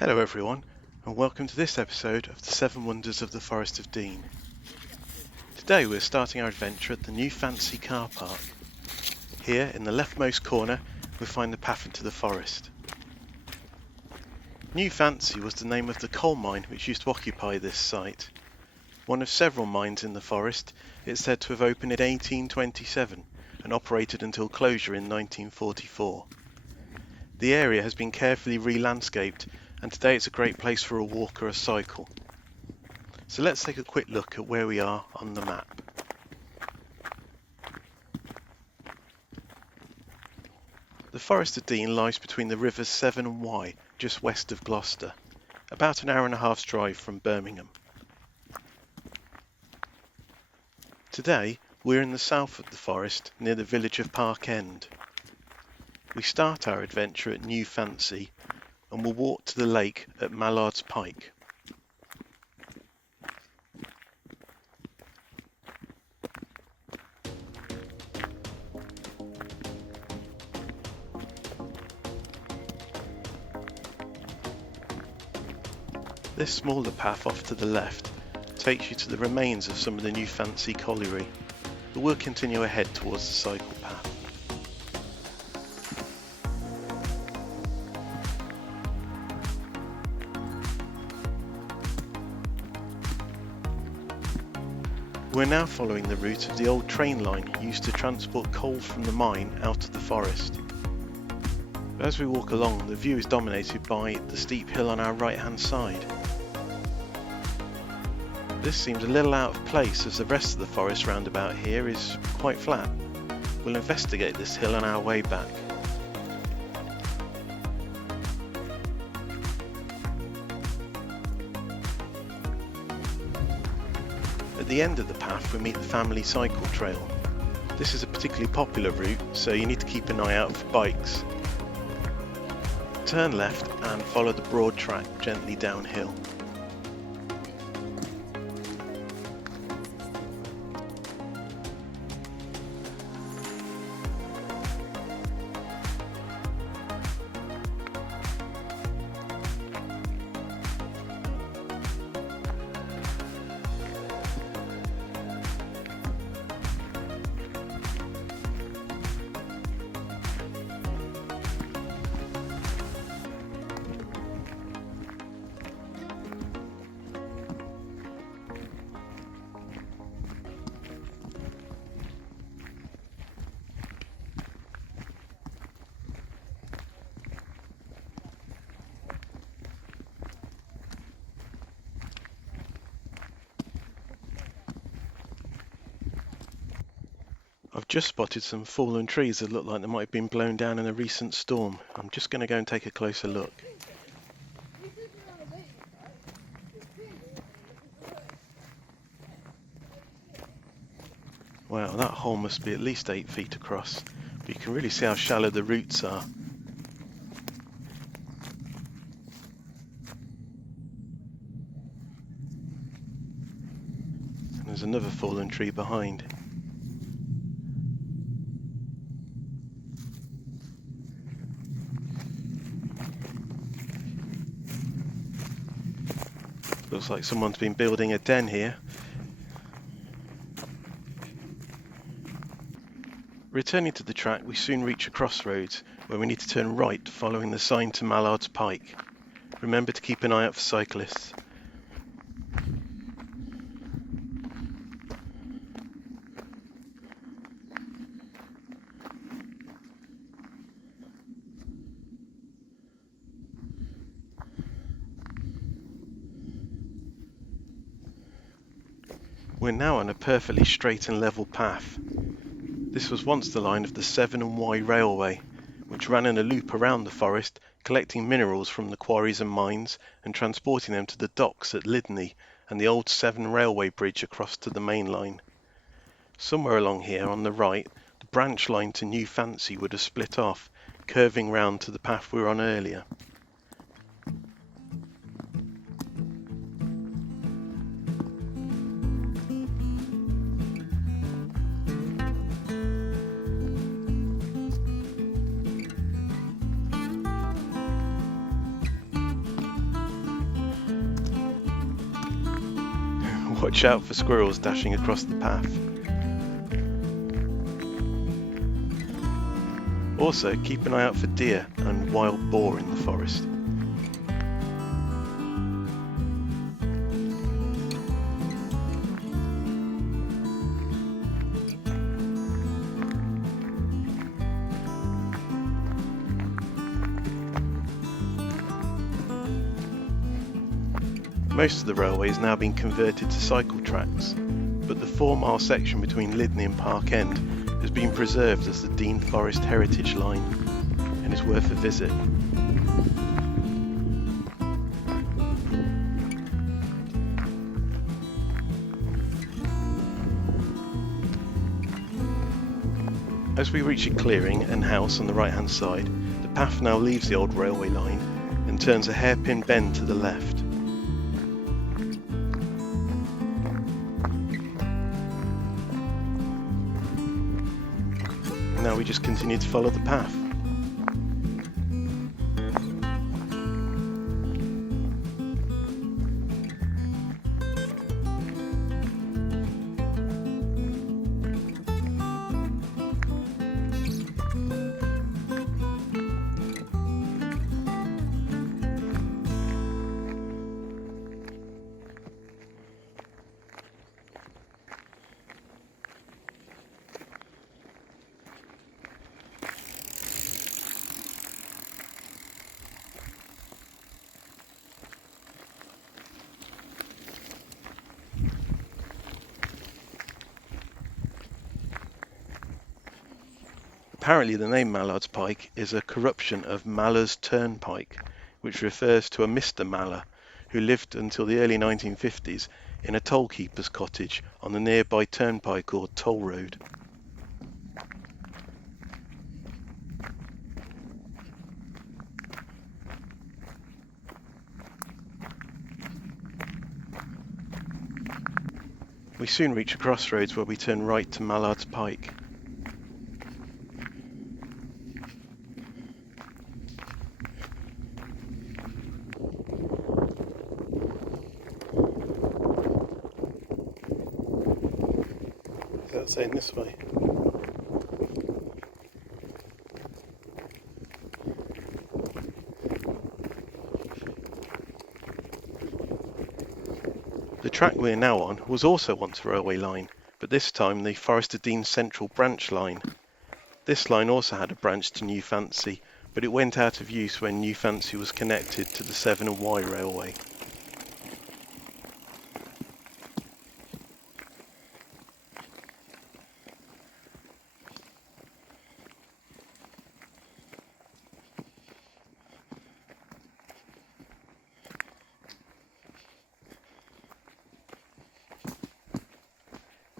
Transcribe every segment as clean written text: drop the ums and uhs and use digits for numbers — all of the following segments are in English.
Hello everyone, and welcome to this episode of the 7 Wonders of the Forest of Dean. Today we're starting our adventure at the New Fancy car park. Here, in the leftmost corner, we find the path into the forest. New Fancy was the name of the coal mine which used to occupy this site. One of several mines in the forest, it's said to have opened in 1827 and operated until closure in 1944. The area has been carefully re-landscaped, and today it's a great place for a walk or a cycle. So let's take a quick look at where we are on the map. The Forest of Dean lies between the rivers Severn and Wye, just west of Gloucester, about an hour and a half's drive from Birmingham. Today we're in the south of the forest, near the village of Park End. We start our adventure at New Fancy and will walk to the lake at Mallards Pike. This smaller path off to the left takes you to the remains of some of the New Fancy colliery, but we'll continue ahead towards the cycle path. We're now following the route of the old train line used to transport coal from the mine out of the forest. As we walk along, the view is dominated by the steep hill on our right hand side. This seems a little out of place as the rest of the forest round about here is quite flat. We'll investigate this hill on our way back. At the end of the path we meet the family cycle trail. This is a particularly popular route, so you need to keep an eye out for bikes. Turn left and follow the broad track gently downhill. I've just spotted some fallen trees that look like they might have been blown down in a recent storm. I'm just going to go and take a closer look. Wow, that hole must be at least 8 feet across, but you can really see how shallow the roots are. And there's another fallen tree behind. Looks like someone's been building a den here. Returning to the track, we soon reach a crossroads where we need to turn right following the sign to Mallards Pike. Remember to keep an eye out for cyclists. We're now on a perfectly straight and level path. This was once the line of the Severn and Wye Railway, which ran in a loop around the forest, collecting minerals from the quarries and mines and transporting them to the docks at Lydney and the old Severn Railway bridge across to the main line. Somewhere along here on the right, the branch line to New Fancy would have split off, curving round to the path we were on earlier. Watch out for squirrels dashing across the path. Also, keep an eye out for deer and wild boar in the forest. Most of the railway has now been converted to cycle tracks, but the 4-mile section between Lydney and Park End has been preserved as the Dean Forest Heritage Line and is worth a visit. As we reach a clearing and house on the right hand side, the path now leaves the old railway line and turns a hairpin bend to the left. Now we just continue to follow the path. Apparently the name Mallards Pike is a corruption of Mallards Turnpike, which refers to a Mr. Maller who lived until the early 1950s in a tollkeeper's cottage on the nearby turnpike or toll road. We soon reach a crossroads where we turn right to Mallards Pike. Is that saying this way? The track we're now on was also once a railway line, but this time the Forest of Dean Central Branch Line. This line also had a branch to New Fancy, but it went out of use when New Fancy was connected to the Severn and Wye Railway.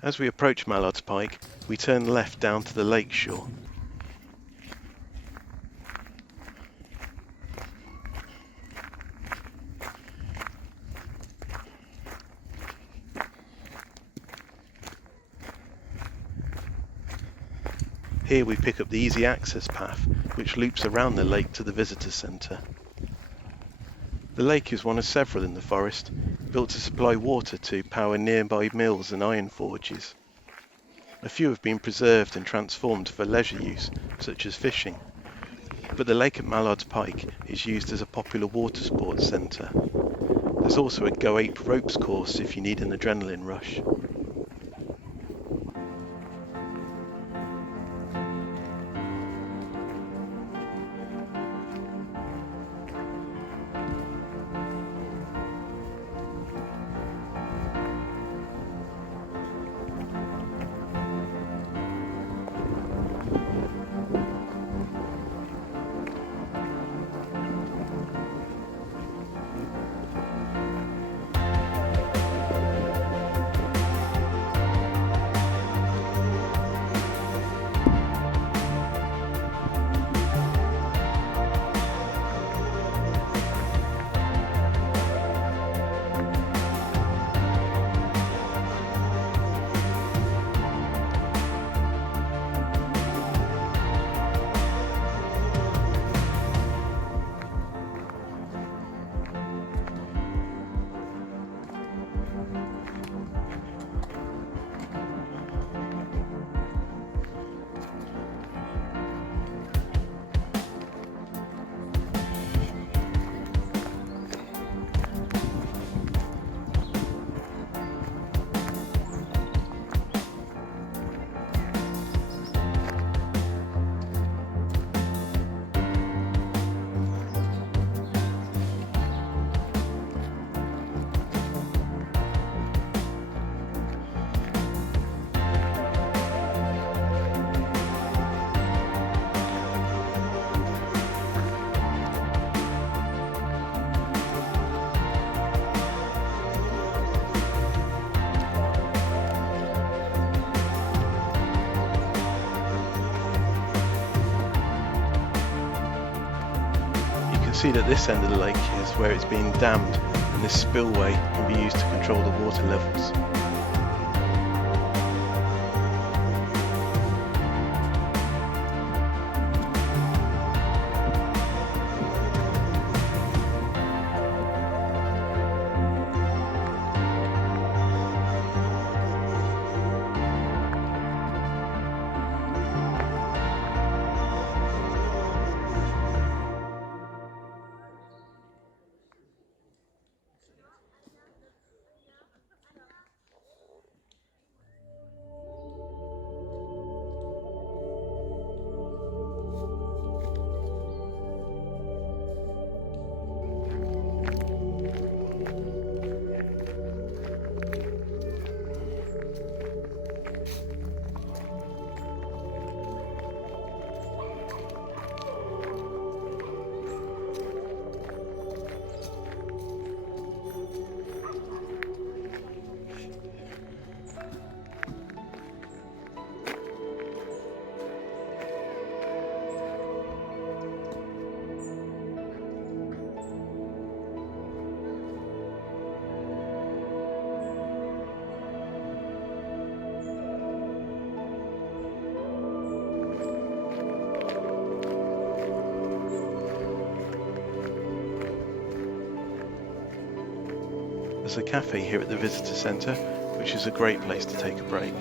As we approach Mallards Pike, we turn left down to the lake shore. Here we pick up the easy access path, which loops around the lake to the visitor centre. The lake is one of several in the forest, built to supply water to power nearby mills and iron forges. A few have been preserved and transformed for leisure use, such as fishing, but the lake at Mallards Pike is used as a popular water sports centre. There's also a Go Ape ropes course if you need an adrenaline rush. can see that this end of the lake is where it's being dammed, and this spillway can be used to control the water levels. There's a cafe here at the visitor centre, which is a great place to take a break.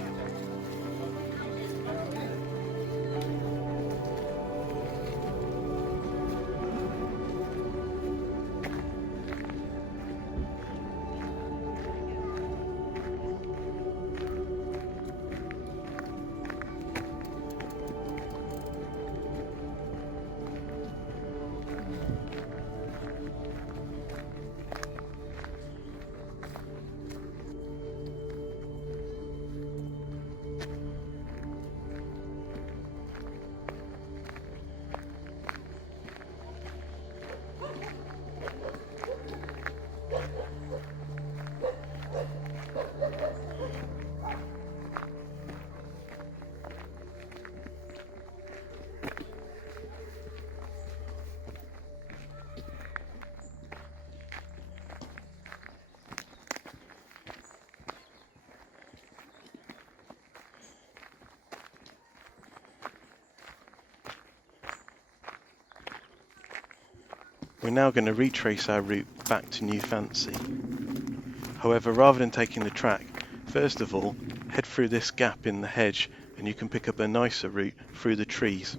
We're now going to retrace our route back to New Fancy. However, rather than taking the track, first of all, head through this gap in the hedge and you can pick up a nicer route through the trees.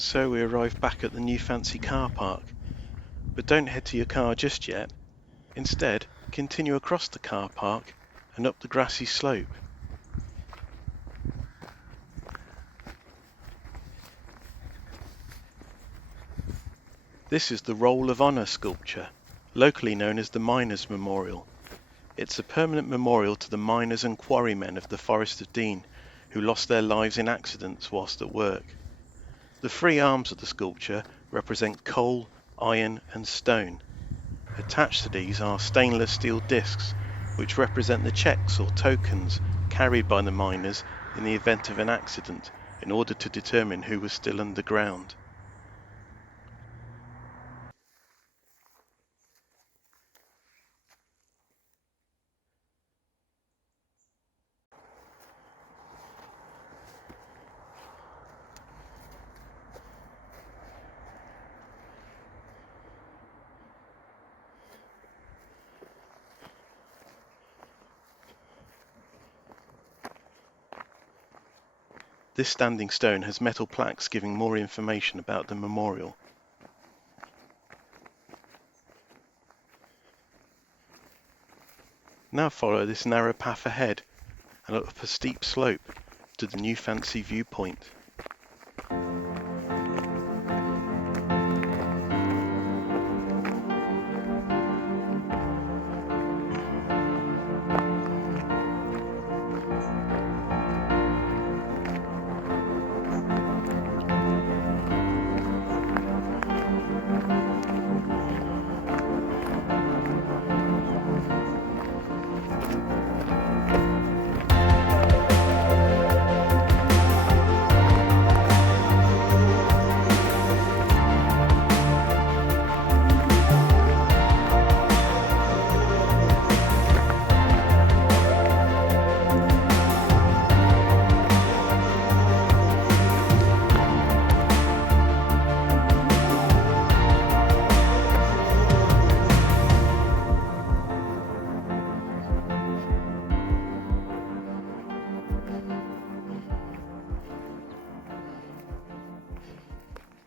And so we arrive back at the new fancy car park. But don't head to your car just yet. Instead, continue across the car park and up the grassy slope. This is the Roll of Honour sculpture, locally known as the Miners' Memorial. It's a permanent memorial to the miners and quarrymen of the Forest of Dean who lost their lives in accidents whilst at work. The three arms of the sculpture represent coal, iron and stone. Attached to these are stainless steel discs, which represent the checks or tokens carried by the miners in the event of an accident in order to determine who was still underground. This standing stone has metal plaques giving more information about the memorial. Now follow this narrow path ahead and up a steep slope to the new fancy viewpoint.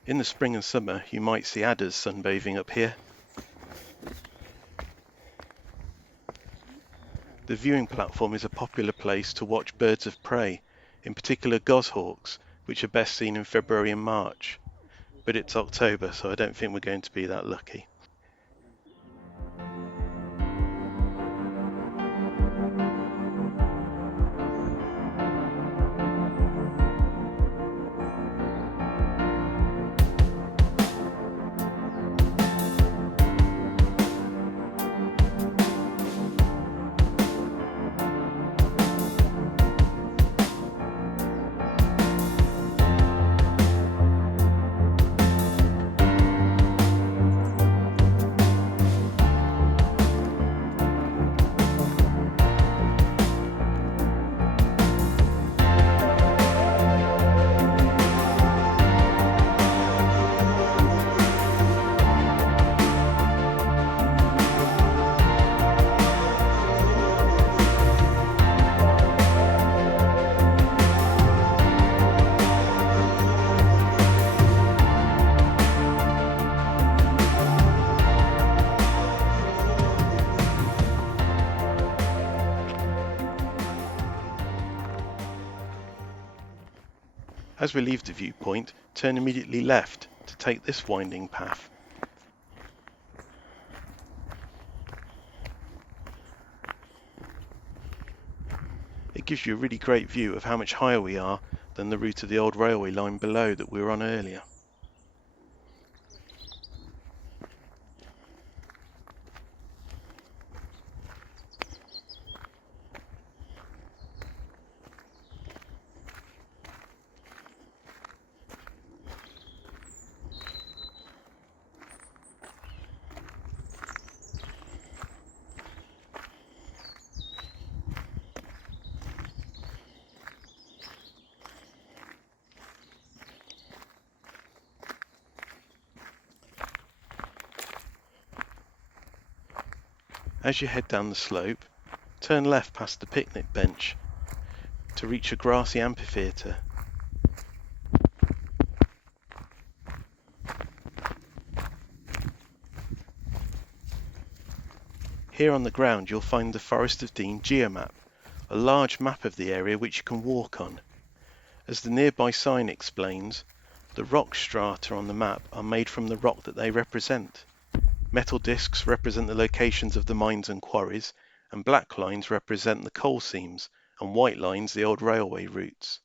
In the spring and summer you might see adders sunbathing up here. The viewing platform is a popular place to watch birds of prey, in particular goshawks, which are best seen in February and March. But it's October, so I don't think we're going to be that lucky. As we leave the viewpoint, turn immediately left to take this winding path. It gives you a really great view of how much higher we are than the route of the old railway line below that we were on earlier. As you head down the slope, turn left past the picnic bench to reach a grassy amphitheatre. Here on the ground you'll find the Forest of Dean geomap, a large map of the area which you can walk on. As the nearby sign explains, the rock strata on the map are made from the rock that they represent. Metal discs represent the locations of the mines and quarries, and black lines represent the coal seams, and white lines the old railway routes.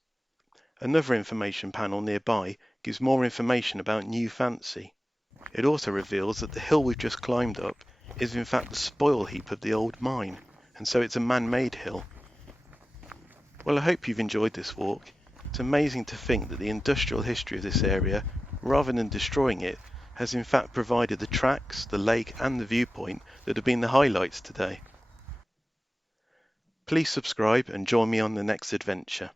Another information panel nearby gives more information about New Fancy. It also reveals that the hill we've just climbed up is in fact the spoil heap of the old mine, and so it's a man-made hill. Well, I hope you've enjoyed this walk. It's amazing to think that the industrial history of this area, rather than destroying it, has in fact provided the tracks, the lake and the viewpoint that have been the highlights today. Please subscribe and join me on the next adventure.